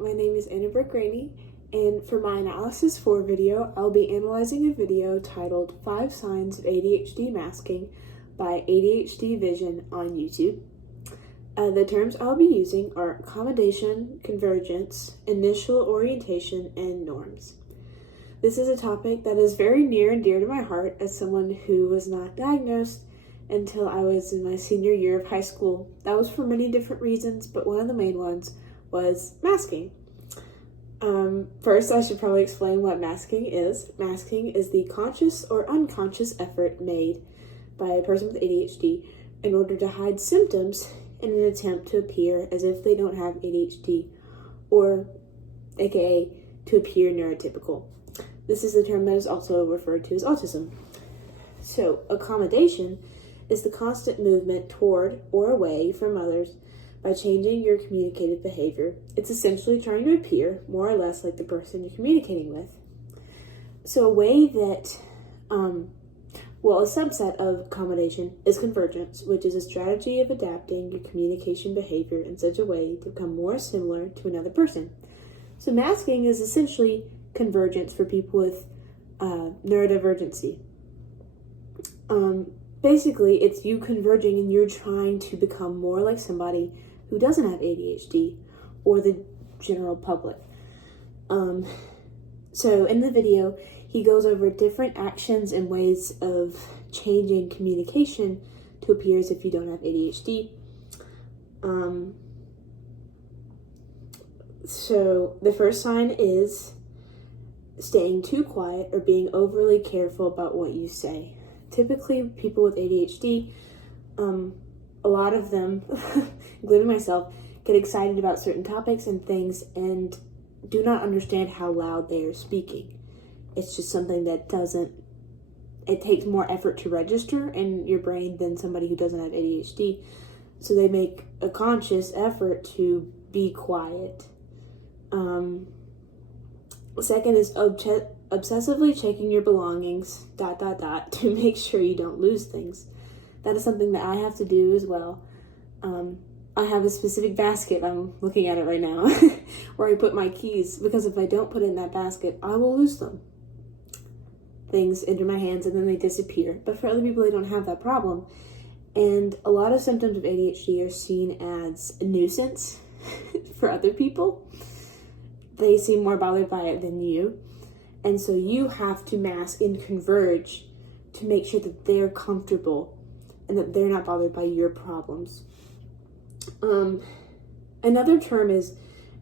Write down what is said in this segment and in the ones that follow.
my name is Anna Brooke Rainey, and for my Analysis 4 video, I'll be analyzing a video titled 5 Signs of ADHD Masking by ADHD Vision on YouTube. The terms I'll be using are accommodation, convergence, initial orientation, and norms. This is a topic that is very near and dear to my heart as someone who was not diagnosed until I was in my senior year of high school. That was for many different reasons, but one of the main ones was masking. First, I should probably explain what masking is. Masking is the conscious or unconscious effort made by a person with ADHD in order to hide symptoms in an attempt to appear as if they don't have ADHD, or aka to appear neurotypical. This is the term that is also referred to as autism. So, accommodation is the constant movement toward or away from others by changing your communicative behavior. It's essentially trying to appear more or less like the person you're communicating with. So a way that, a subset of accommodation is convergence, which is a strategy of adapting your communication behavior in such a way to become more similar to another person. So masking is essentially convergence for people with neurodivergency. Basically, it's you converging and you're trying to become more like somebody who doesn't have ADHD or the general public. So in the video, he goes over different actions and ways of changing communication to appear as if you don't have ADHD. So the first sign is staying too quiet or being overly careful about what you say. Typically, people with ADHD, a lot of them, including myself, get excited about certain topics and things and do not understand how loud they are speaking. It's just something that it takes more effort to register in your brain than somebody who doesn't have ADHD. So they make a conscious effort to be quiet. Second is obsessively checking your belongings, ... to make sure you don't lose things. That is something that I have to do as well. I have a specific basket, I'm looking at it right now, where I put my keys, because if I don't put it in that basket, I will lose them. Things enter my hands and then they disappear. But for other people, they don't have that problem. And a lot of symptoms of ADHD are seen as a nuisance for other people. They seem more bothered by it than you. And so you have to mask and converge to make sure that they're comfortable and that they're not bothered by your problems. Another term is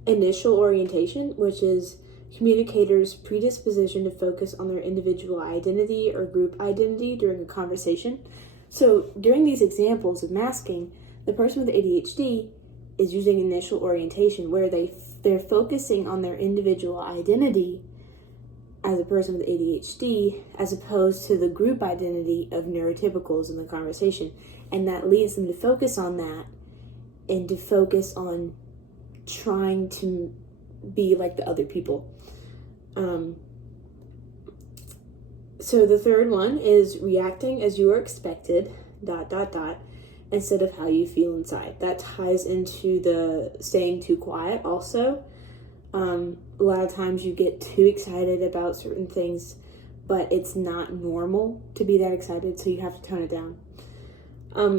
initial orientation, which is communicators' predisposition to focus on their individual identity or group identity during a conversation. So during these examples of masking, the person with ADHD is using initial orientation where they're focusing on their individual identity as a person with ADHD, as opposed to the group identity of neurotypicals in the conversation. And that leads them to focus on that and to focus on trying to be like the other people. So the third one is reacting as you are expected, ... instead of how you feel inside. That ties into the staying too quiet also. A lot of times you get too excited about certain things, but it's not normal to be that excited, so you have to tone it down.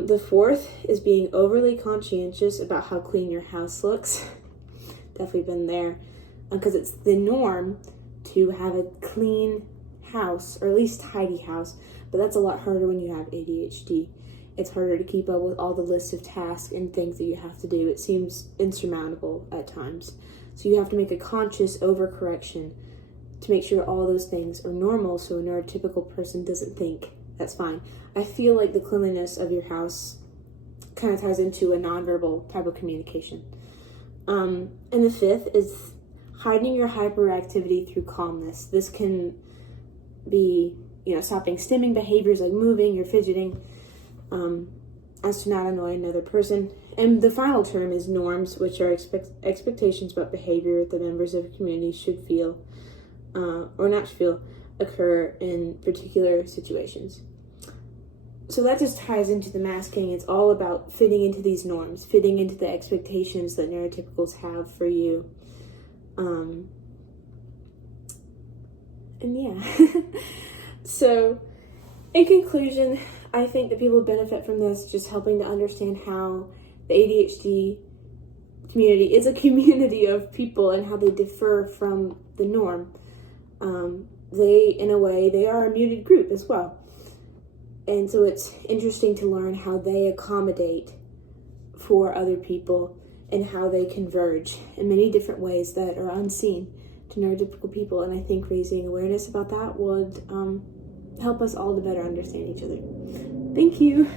The fourth is being overly conscientious about how clean your house looks. Definitely been there, because it's the norm to have a clean house, or at least tidy house, but that's a lot harder when you have ADHD. It's harder to keep up with all the list of tasks and things that you have to do. It seems insurmountable at times. So you have to make a conscious overcorrection to make sure all those things are normal so a neurotypical person doesn't think that's fine. I feel like the cleanliness of your house kind of ties into a nonverbal type of communication. And the fifth is hiding your hyperactivity through calmness. This can be, stopping stimming behaviors like moving or fidgeting, as to not annoy another person. And the final term is norms, which are expectations about behavior that members of a community should feel, or not feel, occur in particular situations. So that just ties into the masking. It's all about fitting into these norms, fitting into the expectations that neurotypicals have for you. And yeah. So, in conclusion, I think that people benefit from this, just helping to understand how the ADHD community is a community of people and how they differ from the norm. In a way, they are a muted group as well. And so it's interesting to learn how they accommodate for other people and how they converge in many different ways that are unseen to neurotypical people. And I think raising awareness about that would help us all to better understand each other. Thank you.